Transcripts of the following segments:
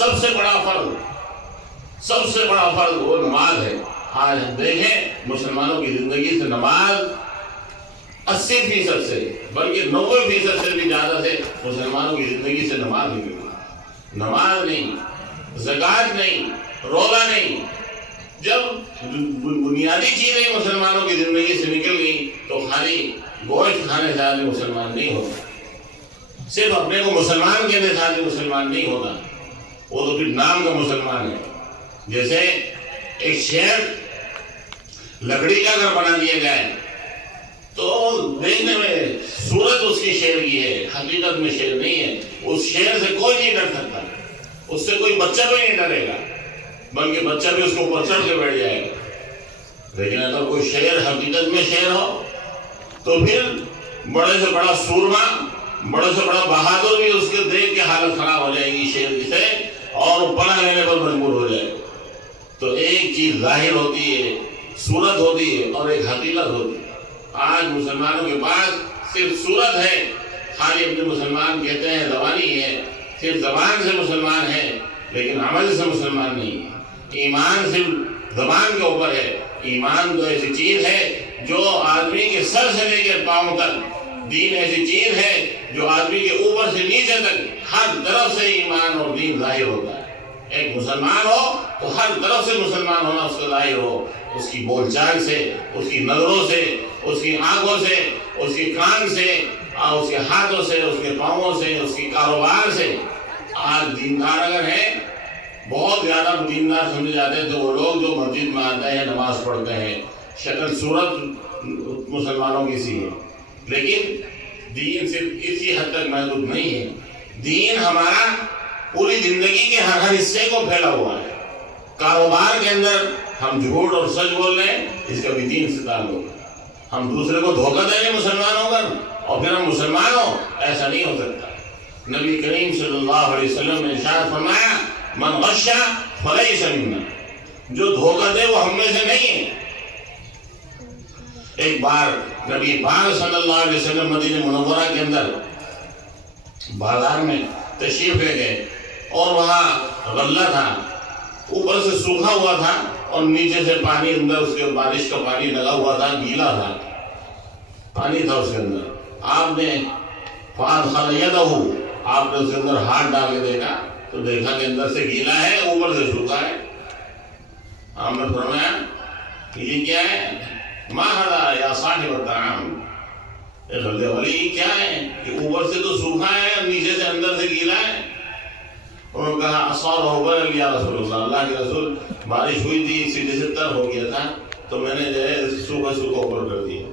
سب سے بڑا فرض وہ نماز ہے۔ آج ہم دیکھیں مسلمانوں کی زندگی سے نماز 80% سے بلکہ 90% سے بھی زیادہ سے مسلمانوں کی زندگی سے نماز نکل گئی۔ نماز نہیں، زکوٰۃ نہیں، روزہ نہیں۔ جب بنیادی چیزیں مسلمانوں کی زندگی سے نکل گئی تو خالی گوشت کھانے سے آدمی مسلمان نہیں ہوتا، صرف اپنے کو مسلمان کہنے سے آدمی مسلمان نہیں ہوتا، وہ تو پھر نام کا مسلمان ہے۔ جیسے ایک شیر لکڑی کا اگر بنا دیا جائے تو دیکھنے میں صورت اس کی شیر کی ہے، حقیقت میں شیر نہیں ہے۔ اس شیر سے کوئی نہیں ڈر سکتا، اس سے کوئی بچہ بھی نہیں ڈرے گا، بلکہ بچہ بھی اس کو اوپر چڑھ کے بیٹھ جائے گا۔ لیکن اگر کوئی شیر حقیقت میں شیر ہو تو پھر بڑے سے بڑا سورما، بڑے سے بڑا بہادر بھی اس کے دیکھ کے حالت خراب ہو جائے گی شیر کی سے، اور پناہ لینے پر مجبور ہو جائے گا۔ تو ایک چیز ظاہر ہوتی ہے، صورت ہوتی ہے، اور ایک حقیقت ہوتی ہے۔ آج مسلمانوں کے پاس صرف صورت ہے، خالی اپنے مسلمان کہتے ہیں، زبانی ہے، صرف زبان سے مسلمان ہے لیکن عمل سے مسلمان نہیں ہے۔ ایمان صرف زبان کے اوپر ہے، ایمان تو ایسی چیز ہے جو آدمی کے سر سے لے کے پاؤں تک، دین ایسی چیز ہے جو آدمی کے اوپر سے نیچے تک ہر طرف سے ایمان اور دین ظاہر ہوتا ہے۔ ایک مسلمان ہو تو ہر طرف سے مسلمان ہونا اس کا ظاہر ہو، اس کی بول چال سے، اس کی نظروں سے، اس کی آنکھوں سے، اس کی کان سے، اس کے ہاتھوں سے، اس کے پاؤں سے، اس کی کاروبار سے۔ آج دیندار اگر ہے، بہت زیادہ دیندار سمجھے جاتے ہیں تو وہ لوگ جو مسجد میں آتے ہیں، نماز پڑھتے ہیں، شکل صورت مسلمانوں کی سی ہے، لیکن دین صرف اسی حد تک محدود نہیں ہے۔ دین ہمارا پوری زندگی کے ہر حصے کو پھیلا ہوا ہے۔ کاروبار کے اندر ہم جھوٹ اور سچ بول رہے ہیں، اس کا بھی دین سے تعلق ہے۔ ہم دوسرے کو دھوکہ دے رہے مسلمان ہو کر اور پھر ہم مسلمان ہو، ایسا نہیں ہو سکتا۔ نبی کریم صلی اللہ علیہ وسلم نے ارشاد فرمایا، من غش فلیس منا، جو دھوکہ دے وہ ہم میں سے نہیں ہے۔ ایک بار نبی پاک صلی اللہ علیہ وسلم مدینہ منورہ کے اندر بازار میں تشریف لے گئے اور وہاں غلہ تھا، اوپر سے سوکھا ہوا تھا اور نیچے سے پانی اندر، اس کے بارش کا پانی لگا ہوا تھا، گیلا تھا، پانی تھا اس کے اندر۔ آپ نے فَأَدْخَلَ يَدَهُ، آپ نے اس کے اندر ہاتھ ڈال کے دیکھا تو دیکھا کہ اندر سے گیلا ہے، اوپر سے سوکھا ہے۔ آپ نے فرمایا یہ کیا ہے؟ مَا هَذَا يَا صَاحِبَ الطَّعَامِ، اے غلے والی یہ کیا ہے کہ اوپر سے تو سوکھا ہے اور نیچے سے اندر سے گیلا ہے؟ انہوں نے کہا اصابہ برل یا رسول اللہ، اللہ کے رسول بارش ہوئی تھی، سیدھے سے تر ہو گیا تھا تو میں نے جو ہے سوکھا اوپر کر دیا۔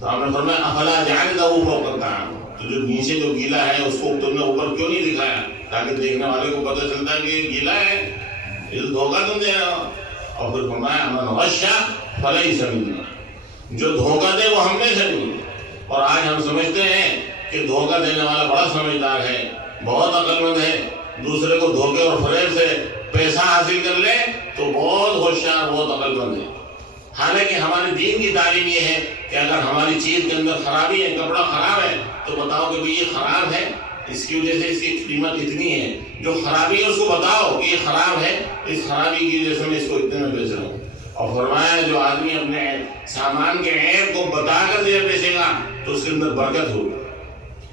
تو ہم نے فرمایا افلا جعلتہ فوق الطعام، تو جو نیچے جو گیلا ہے اس کو تم نے اوپر کیوں نہیں دکھایا تاکہ دیکھنے والے کو پتہ چلتا ہے کہ یہ گیلا ہے، یہ دھوکہ تم دے رہے ہو۔ اور پھر فرمایا من غش فلیس منا، جو دھوکہ دے وہ ہم میں سے نہیں۔ اور آج ہم سمجھتے ہیں کہ دھوکہ دینے والا بڑا سمجھدار ہے، بہت عقل مند ہے، دوسرے کو دھوکے اور فریب سے پیسہ حاصل کر لے تو بہت ہوشیار، بہت عقل مند ہے۔ حالانکہ ہمارے دین کی تعلیم یہ ہے کہ اگر ہماری چیز کے اندر خرابی ہے، کپڑا خراب ہے تو بتاؤ کہ یہ خراب ہے، اس کی وجہ سے اس کی قیمت اتنی ہے، جو خرابی ہے اس کو بتاؤ کہ یہ خراب ہے، اس خرابی کی وجہ سے میں اس کو اتنے میں بیچ رہا ہوں۔ اور فرمایا جو آدمی اپنے سامان کے عیب کو بتا کر دے بیچے گا تو اس کے اندر برکت ہوگی۔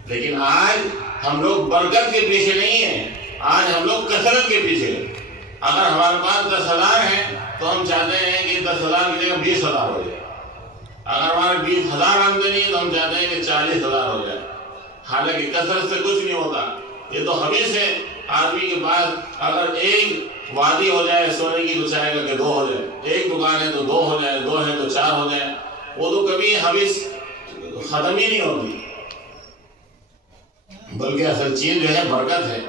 لیکن آج ہم لوگ برکت کے پیچھے نہیں ہیں، آج ہم لوگ کثرت کے پیچھے ہیں۔ اگر ہمارے پاس 10,000 ہیں تو ہم چاہتے ہیں کہ 10,000 کی جگہ 20,000 ہو جائے، اگر ہمارے 20,000 آمدنی ہے تو ہم چاہتے ہیں کہ 40,000 ہو جائے۔ حالانکہ کثرت سے کچھ نہیں ہوتا، یہ تو حویث ہے۔ آدمی کے پاس اگر ایک وادی ہو جائے سونے کی تو چاہے گا کہ 2 ہو جائے، ایک دکان ہے تو 2 ہو جائے، 2 ہے تو 4 ہو جائے، وہ تو کبھی حویث ختم ہی نہیں ہوتی۔ بلکہ اصل چیز جو ہے برکت ہے۔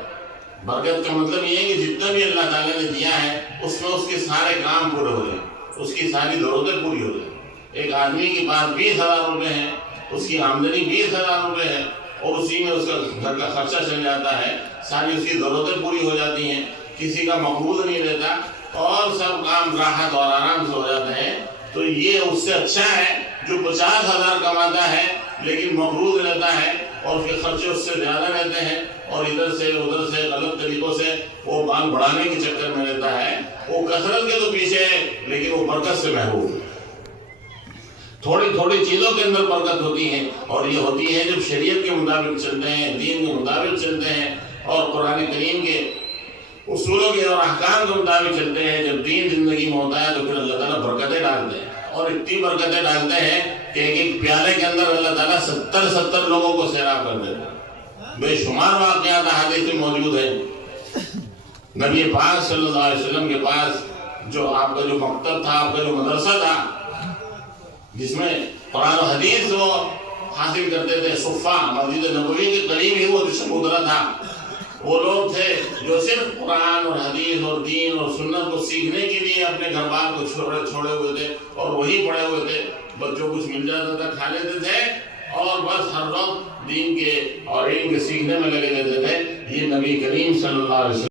برکت کا مطلب یہ ہے کہ جتنا بھی اللہ تعالیٰ نے دیا ہے اس میں اس کے سارے کام پورے ہو جائیں، اس کی ساری ضرورتیں پوری ہو جائیں۔ ایک آدمی کے پاس 20,000 روپے ہیں، اس کی آمدنی 20,000 روپے ہے اور اسی میں اس کا گھر کا خرچہ چل جاتا ہے، ساری اس کی ضرورتیں پوری ہو جاتی ہیں، کسی کا مقبوض نہیں رہتا اور سب کام راحت اور آرام سے ہو جاتے ہیں، تو یہ اس سے اچھا ہے جو 50,000 کماتا ہے لیکن مقروض رہتا ہے اور اس کے خرچے اس سے زیادہ رہتے ہیں اور ادھر سے ادھر سے غلط طریقوں سے وہ مال بڑھانے کے چکر میں رہتا ہے، وہ کثرت کے تو پیچھے ہے لیکن وہ برکت سے محروم ہے۔ تھوڑی تھوڑی چیزوں کے اندر برکت ہوتی ہے، اور یہ ہوتی ہے جب شریعت کے مطابق چلتے ہیں، دین کے مطابق چلتے ہیں، اور قرآن کریم کے اصولوں کے اور احکام کے مطابق چلتے ہیں۔ جب دین زندگی میں ہوتا ہے تو پھر اللہ تعالیٰ برکتیں ڈالتے ہیں، اور اتنی برکتیں ڈالتے ہیں کہ ایک ایک پیالے کے اندر اللہ تعالیٰ 70 لوگوں کو سیراب کر دیتا ہے۔ بے شمار واقعات احادیث میں موجود ہیں۔ نبی پاک صلی اللہ علیہ وسلم کے پاس جو آپ کا جو مکتب تھا، آپ کا جو مدرسہ تھا، جس میں قرآن و حدیث وہ حاصل کرتے تھے، صفہ مسجد نبوی کے قریب ہی وہ جو چبوترا تھا، وہ لوگ تھے جو صرف قرآن اور حدیث اور دین اور سنت کو سیکھنے کے لیے اپنے گھر بار کو چھوڑے ہوئے تھے، اور وہی پڑے ہوئے تھے۔ بس جو کچھ مل جاتا تھا کھا لیتے تھے، اور بس ہر وقت دین کے اور علم کے سیکھنے میں لگے رہتے تھے۔ یہ نبی کریم صلی اللہ علیہ وسلم